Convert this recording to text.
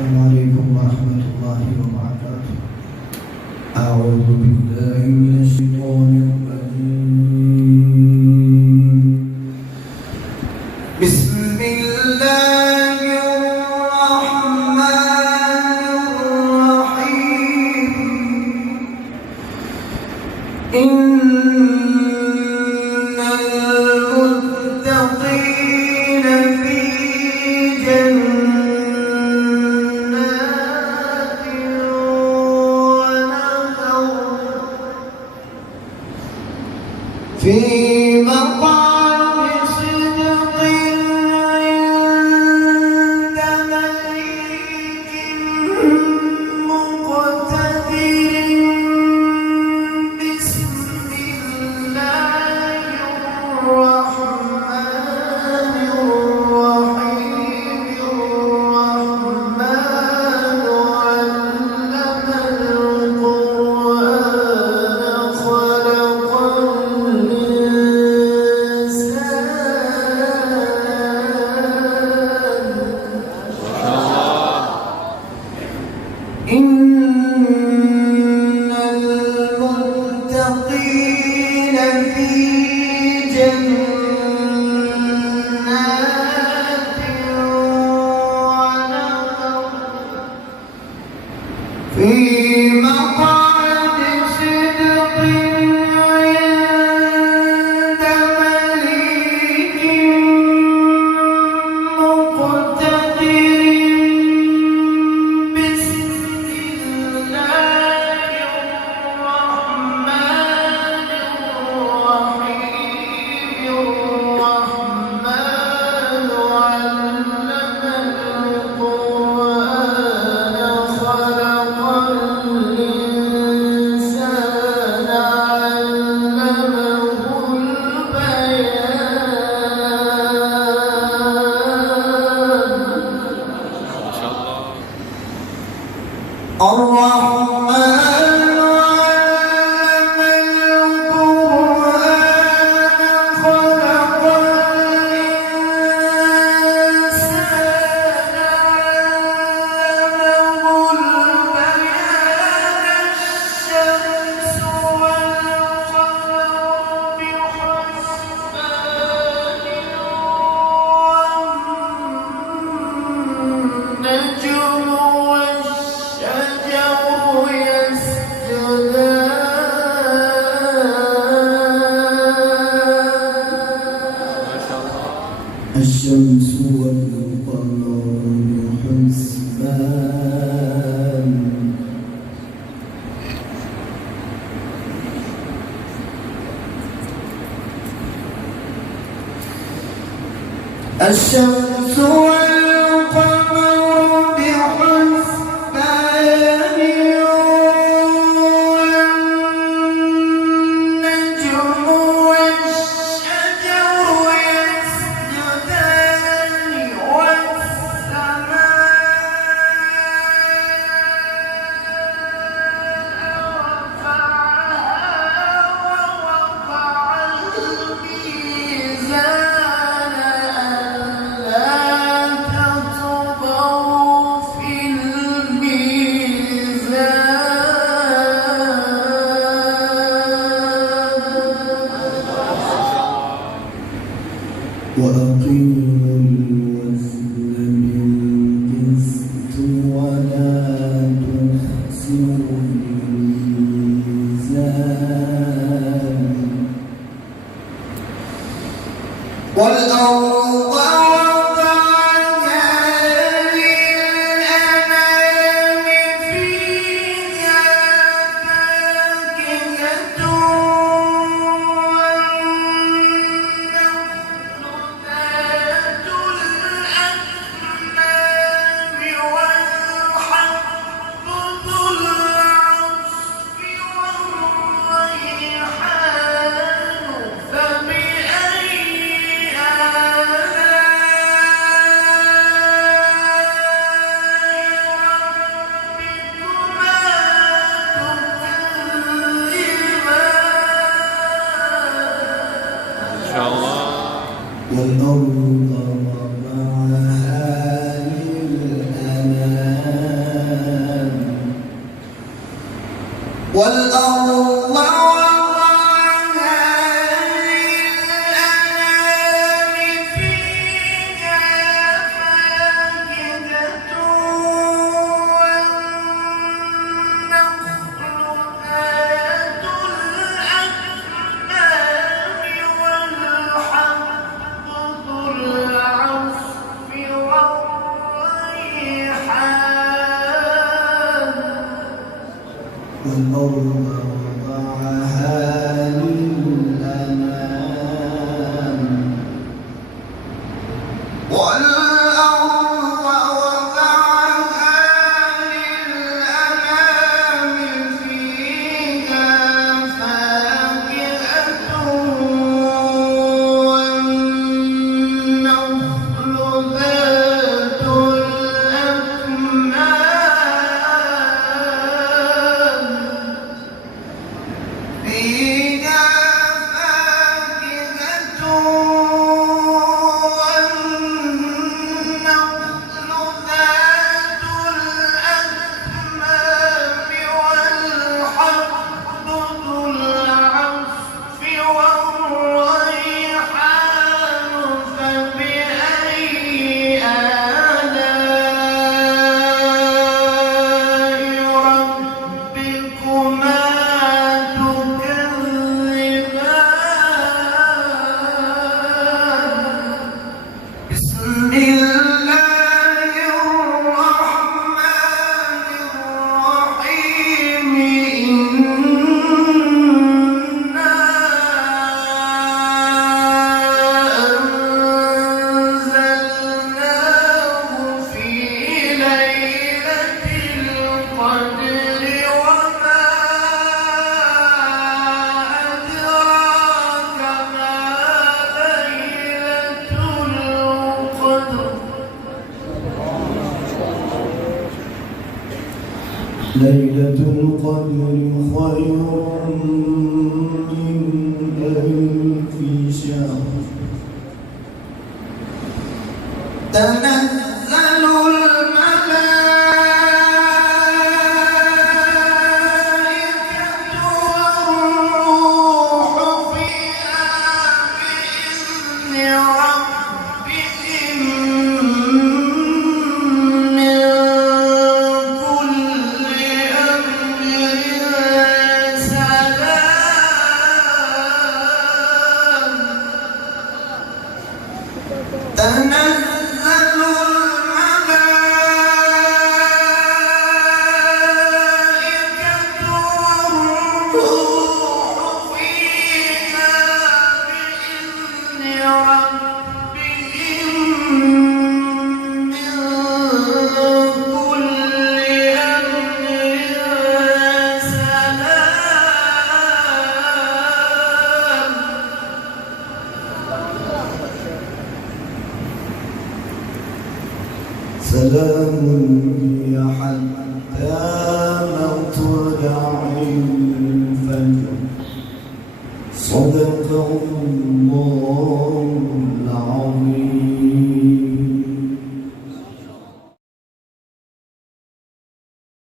السلام عليكم ورحمة الله وبركاته. أعوذ بالله من الشيطان الرجيم. بسم الله الرحمن الرحيم. إن المتقين في جنات ونهر في مقعد صدق عند مليك مقتدر. بسم الله الرحمن الرحيم. الرحمن علم القرآن خلق إن المتقين في جنات ونهر في مقعد صدق عند مليك مقتدر. الرحمن علم القرآن خلق الإنسان علمه البيان. الشمس والقمر بحسبان والنجم الشمس والقمر بحسبان. الشمس والقمر بحسبان والنجم والشجر يسجدان والسماء رفعها ووضع الميزان ألا والأرض وضعها للأنام فيها فاكهة والنخل ذات الأكمام والحب ذو العصف والريحان والأرض وضعها للأنام والأرض وضعها للأنام فيها فاكهة والنخل ذات الأكمام فيها فاكهة والنخل ذات الأكمام والحب ذو العصف والريحان فبأي آلاء ربكما بسم الله الرحمن الرحيم إنا أنزلناه في ليلة القدر وما أدراك ما ليلة القدر ليلة القدر خير من ألف شهر تنزل الملائكة والروح فيها بإذن ربهم من كل أمر سلام تنزل الملائكة والروح فيها بإذن ربهم من كل أمر سلام سلام هي حتى مطلع الفجر صدق الله